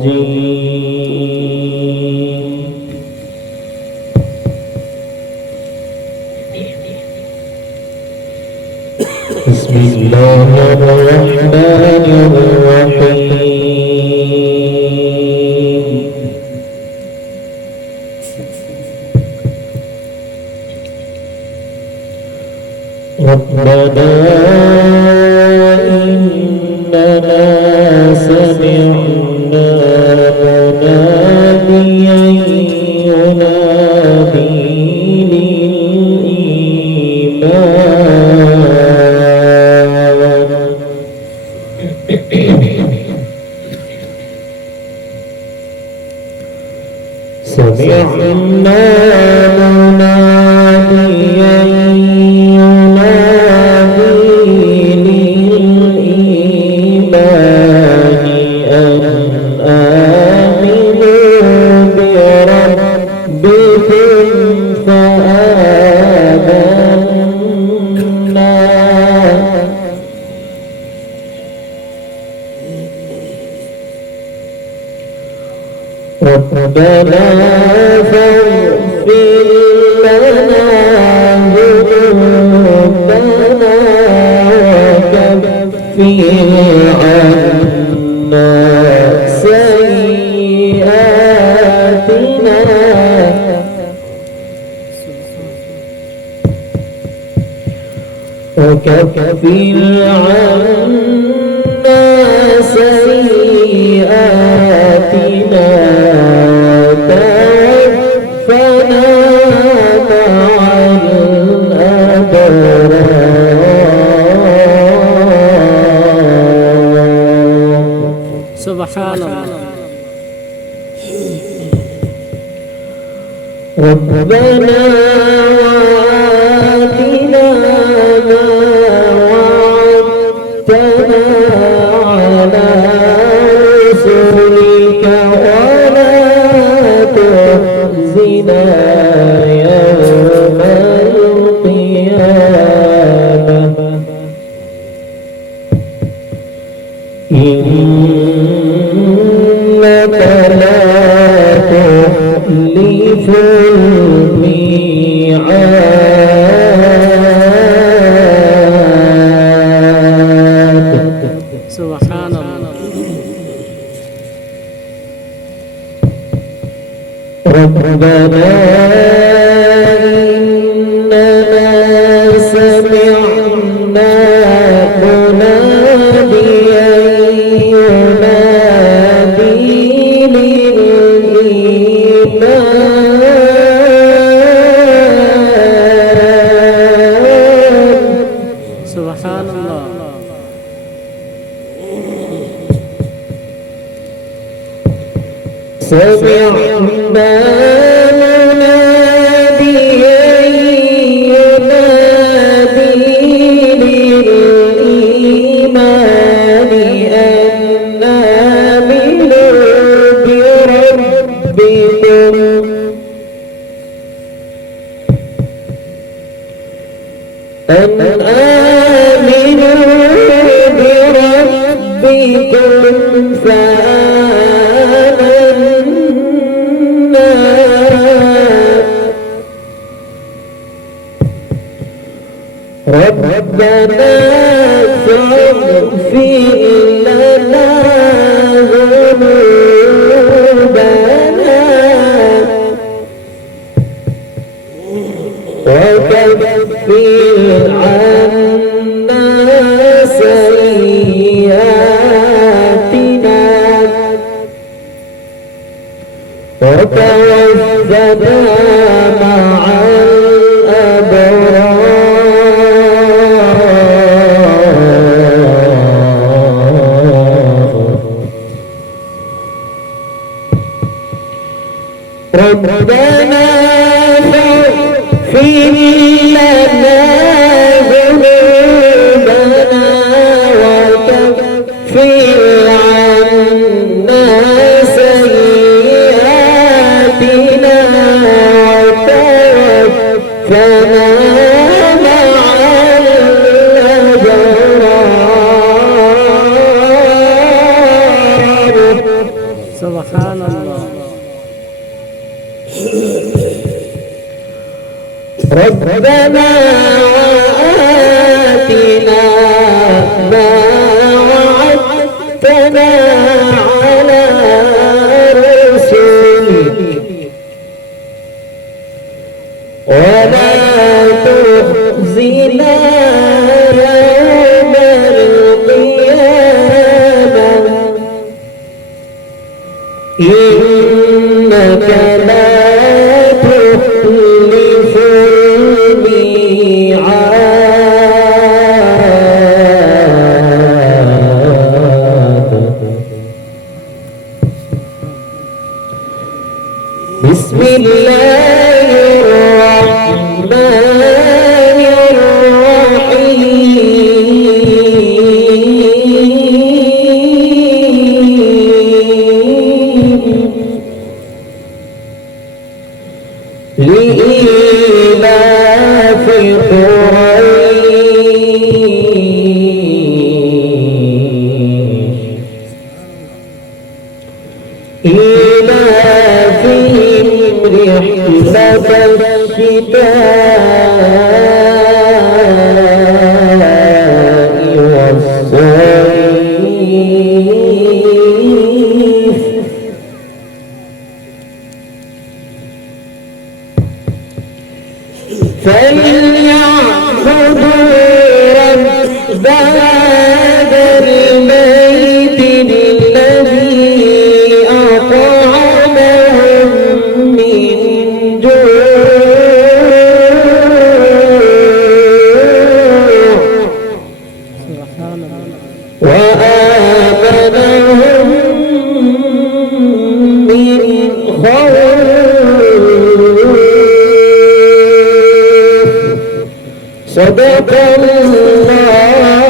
بسم الله الرحمن الرحيم ربنا إننا سمعنا مناديا ينادي سمعنا مناديا ينادي للإيمان أن آمنوا بربكم فآمنا ربنا فاغفر لنا ذنوبنا وكفر عنا سيئاتنا توفنا مع الأبرار سبحان الله ربنا وآتنا ما وعدتنا على رسلك ولا تخزنا يوم القيامة إنك لا تخلف الميعاد سبحان الله ربنا إننا سمعنا مناديا ينادي للإيمان سبحان الله سمعنا مناديا ينادي للإيمان أن آمنوا بربكم فآمنا ربنا فاغفر لنا ذنوبنا وكفر عنا سيئاتنا وتوفنا مع الأبرار ربنا فاغفر لنا ذنوبنا وكفر عنا سيئاتنا وتوفنا مع الأبرار سبحان الله. ربنا وآتنا ما وعدتنا على رسلك ولا تخزنا يوم القيامة إنك لا تخلف الميعاد. بسم الله الرحمن الرحيم لإيلاف قريش إيلافهم رحلة الشتاء والصيف فليعبدوا رب هذا البيت الذي أطعمهم من جوع سبحان الله. وآمنهم من خوف. صدق الله